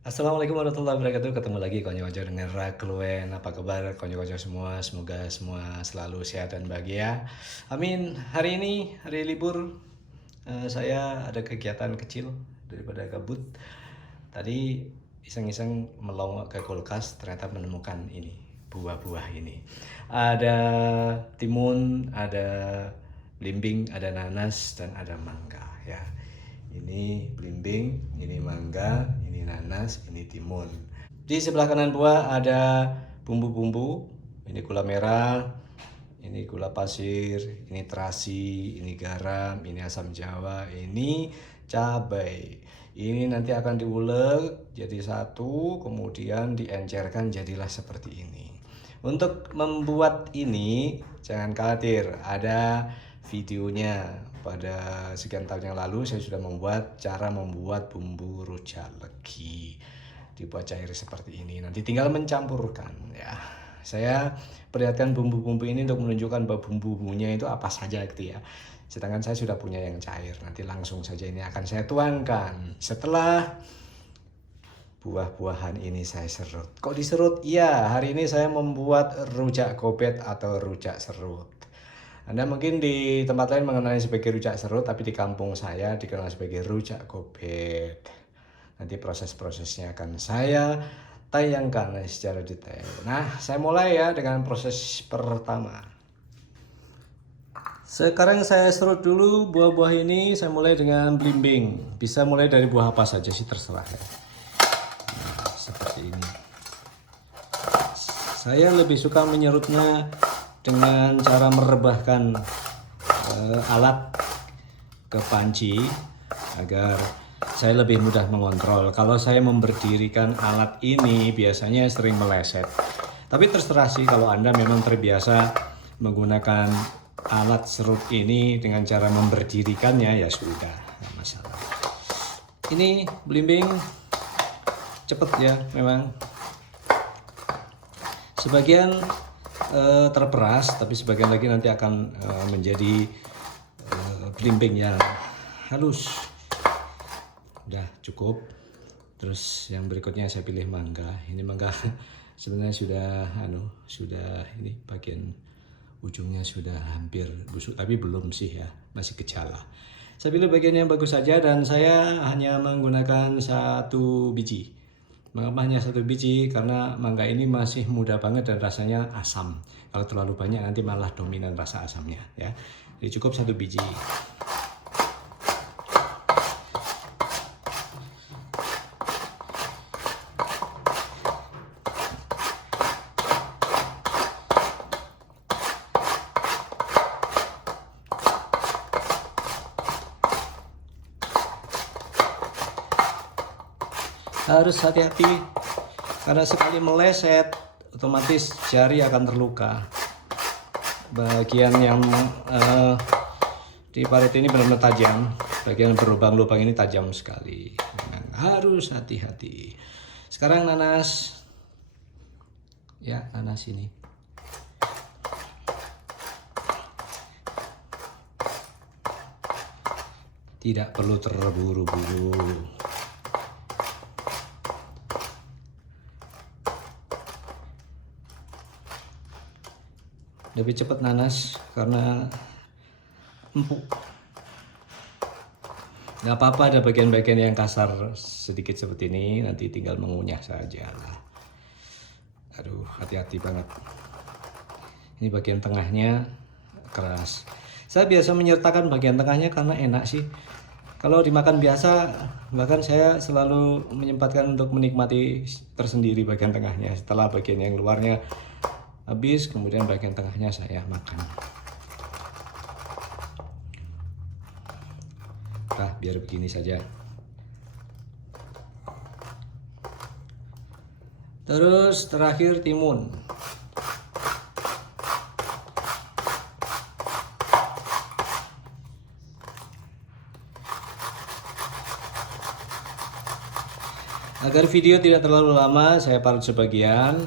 Assalamualaikum warahmatullahi wabarakatuh. Ketemu lagi konyo-konyo dengan Rakluen. Apa kabar konyo-konyo semua? Semoga semua selalu sehat dan bahagia. Amin. Hari ini hari libur, saya ada kegiatan kecil daripada gabut. Tadi iseng-iseng melongok ke kulkas, ternyata menemukan ini buah-buah ini. Ada timun, ada belimbing, ada nanas, dan ada mangga ya. Ini belimbing, ini mangga, ini nanas, ini timun. Di sebelah kanan buah ada bumbu-bumbu. Ini gula merah, ini gula pasir, ini terasi, ini garam, ini asam jawa, ini cabai. Ini nanti akan diulek jadi satu, kemudian diencerkan jadilah seperti ini. Untuk membuat ini jangan khawatir, ada videonya. Pada sekian tahun yang lalu saya sudah membuat cara membuat bumbu rujak legi, dibuat cair seperti ini. Nanti tinggal mencampurkan ya. Saya perlihatkan bumbu-bumbu ini untuk menunjukkan bahwa bumbu-bumbunya itu apa saja gitu ya. Sedangkan saya sudah punya yang cair. Nanti langsung saja ini akan saya tuangkan. Setelah buah-buahan ini saya serut. Kok diserut? Iya, hari ini saya membuat rujak gobet atau rujak serut. Anda mungkin di tempat lain mengenalnya sebagai rujak serut, tapi di kampung saya dikenal sebagai rujak gobet. Nanti proses-prosesnya akan saya tayangkan secara detail. Nah, saya mulai ya dengan proses pertama. Sekarang saya serut dulu buah-buah ini. Saya mulai dengan belimbing. Bisa mulai dari buah apa saja sih, terserah ya. Nah, seperti ini. Saya lebih suka menyerutnya dengan cara merebahkan alat ke panci agar saya lebih mudah mengontrol. Kalau saya memberdirikan alat ini biasanya sering meleset. Tapi terserah sih, kalau Anda memang terbiasa menggunakan alat serut ini dengan cara memberdirikannya, ya sudah, nggak masalah. Ini belimbing cepet ya memang. Sebagian terperas, tapi sebagian lagi nanti akan menjadi belimbing yang halus. Udah cukup. Terus yang berikutnya saya pilih mangga. Ini mangga sebenarnya sudah ini bagian ujungnya sudah hampir busuk, tapi belum sih ya, masih gejala. Saya pilih bagian yang bagus saja dan saya hanya menggunakan satu biji. Mengapa hanya satu biji? Karena mangga ini masih muda banget dan rasanya asam. Kalau terlalu banyak nanti malah dominan rasa asamnya ya. Jadi cukup satu biji. Harus hati-hati karena sekali meleset otomatis jari akan terluka. Bagian yang di parit ini benar-benar tajam. Bagian berlubang-lubang ini tajam sekali. Memang harus hati-hati. Sekarang nanas. Ya, nanas ini. Tidak perlu terburu-buru. Lebih cepat nanas karena empuk. Nggak apa-apa ada bagian-bagian yang kasar sedikit seperti ini, nanti tinggal mengunyah saja lah. Aduh, hati-hati banget. Ini bagian tengahnya keras. Saya biasa menyertakan bagian tengahnya karena enak sih. Kalau dimakan biasa, bahkan saya selalu menyempatkan untuk menikmati tersendiri bagian tengahnya. Setelah bagian yang luarnya habis, kemudian bagian tengahnya saya makan. Nah, biar begini saja. Terus terakhir timun. Agar video tidak terlalu lama, saya parut sebagian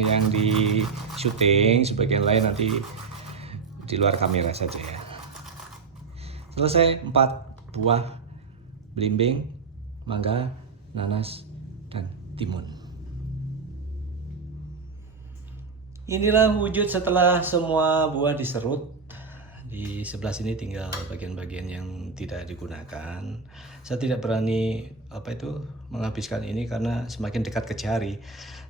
yang di syuting, sebagian lain nanti di luar kamera saja ya. Selesai 4 buah belimbing, mangga, nanas, dan timun. Inilah wujud setelah semua buah diserut. Di sebelah sini tinggal bagian-bagian yang tidak digunakan. Saya tidak berani menghabiskan ini karena semakin dekat ke jari,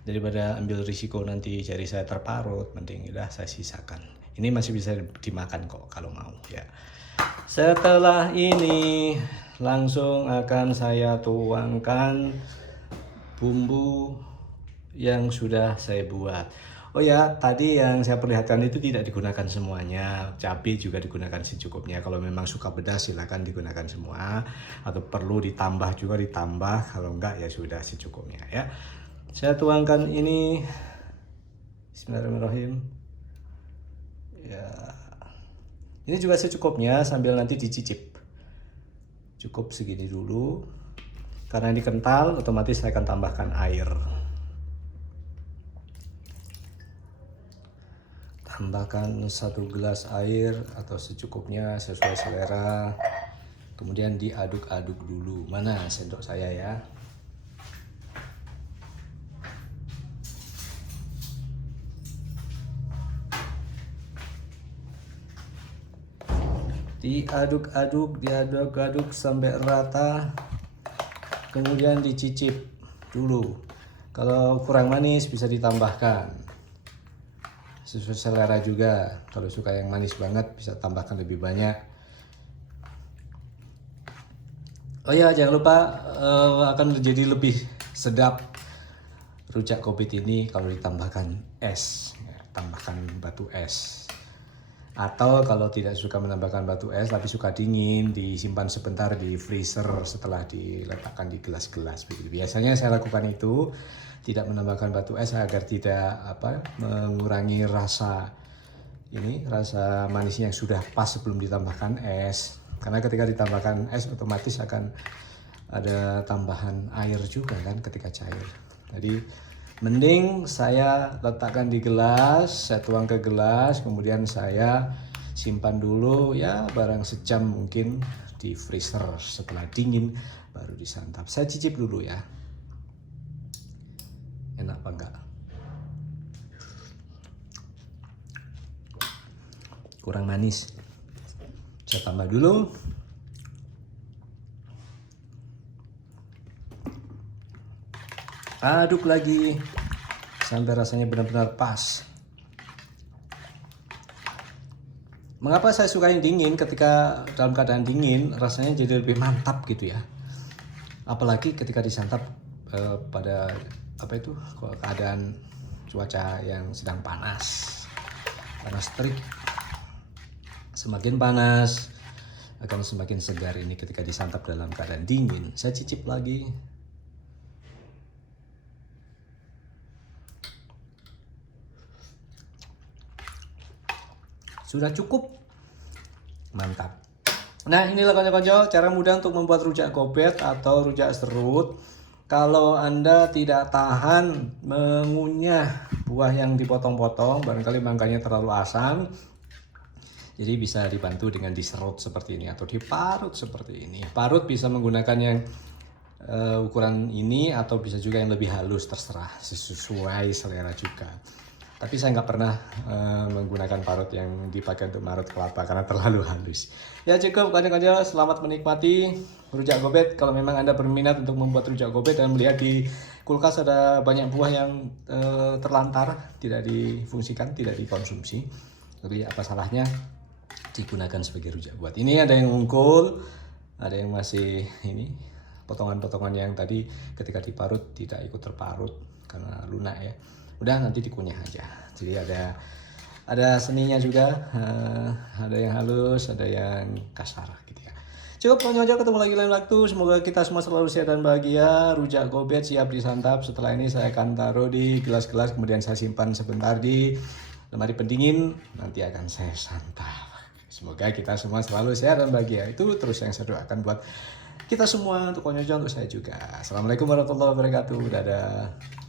daripada ambil risiko nanti jari saya terparut, mending udah saya sisakan. Ini masih bisa dimakan kok kalau mau ya. Setelah ini langsung akan saya tuangkan bumbu yang sudah saya buat. Oh ya, tadi yang saya perlihatkan itu tidak digunakan semuanya. Cabai juga digunakan secukupnya. Kalau memang suka pedas silakan digunakan semua. Atau perlu ditambah juga ditambah. Kalau enggak ya sudah secukupnya ya. Saya tuangkan ini. Bismillahirrahmanirrahim. Ya. Ini juga secukupnya sambil nanti dicicip. Cukup segini dulu. Karena ini kental, otomatis saya akan tambahkan air. Tambahkan 1 gelas air atau secukupnya sesuai selera. Kemudian diaduk-aduk dulu. Mana sendok saya ya? Diaduk-aduk sampai rata. Kemudian dicicip dulu. Kalau kurang manis bisa ditambahkan. Sesuai selera juga. Kalau suka yang manis banget bisa tambahkan lebih banyak. Oh ya, jangan lupa akan menjadi lebih sedap rujak gobet ini kalau ditambahkan es. Ya, tambahkan batu es. Atau kalau tidak suka menambahkan batu es tapi suka dingin, disimpan sebentar di freezer setelah diletakkan di gelas-gelas. Biasanya saya lakukan itu, tidak menambahkan batu es agar tidak mengurangi rasa manisnya yang sudah pas sebelum ditambahkan es. Karena ketika ditambahkan es otomatis akan ada tambahan air juga kan ketika cair. Jadi mending saya letakkan di gelas, saya tuang ke gelas, kemudian saya simpan dulu ya barang sejam mungkin di freezer. Setelah dingin baru disantap. Saya cicip dulu ya. Enak apa enggak? Kurang manis. Saya tambah dulu. Aduk lagi sampai rasanya benar-benar pas. Mengapa saya suka yang dingin? Ketika dalam keadaan dingin rasanya jadi lebih mantap gitu ya. Apalagi ketika disantap pada keadaan cuaca yang sedang panas terik. Semakin panas akan semakin segar ini ketika disantap dalam keadaan dingin. Saya cicip lagi. Sudah cukup. Mantap. Nah, inilah konco-konco cara mudah untuk membuat rujak gobet atau rujak serut. Kalau Anda tidak tahan mengunyah buah yang dipotong-potong, barangkali mangganya terlalu asam, jadi bisa dibantu dengan diserut seperti ini atau diparut seperti ini. Parut bisa menggunakan yang ukuran ini atau bisa juga yang lebih halus, terserah sesuai selera juga. Tapi saya nggak pernah menggunakan parut yang dipakai untuk marut kelapa karena terlalu halus. Ya cukup konco-konco, selamat menikmati rujak gobet. Kalau memang Anda berminat untuk membuat rujak gobet dan melihat di kulkas ada banyak buah yang terlantar, tidak difungsikan, tidak dikonsumsi. Jadi apa salahnya digunakan sebagai rujak buat. Ini ada yang ungkul, ada yang masih ini potongan-potongan yang tadi ketika diparut tidak ikut terparut karena lunak ya. Udah nanti dikunyah aja. Jadi ada seninya juga, ada yang halus, ada yang kasar gitu ya. Cukup konco-konco, ketemu lagi lain waktu. Semoga kita semua selalu sehat dan bahagia. Rujak gobet siap disantap. Setelah ini saya akan taruh di gelas-gelas, kemudian saya simpan sebentar di lemari pendingin. Nanti akan saya santap. Semoga kita semua selalu sehat dan bahagia. Itu terus yang saya doakan buat kita semua, untuk konco-konco, untuk saya juga. Assalamualaikum warahmatullahi wabarakatuh. Dadah.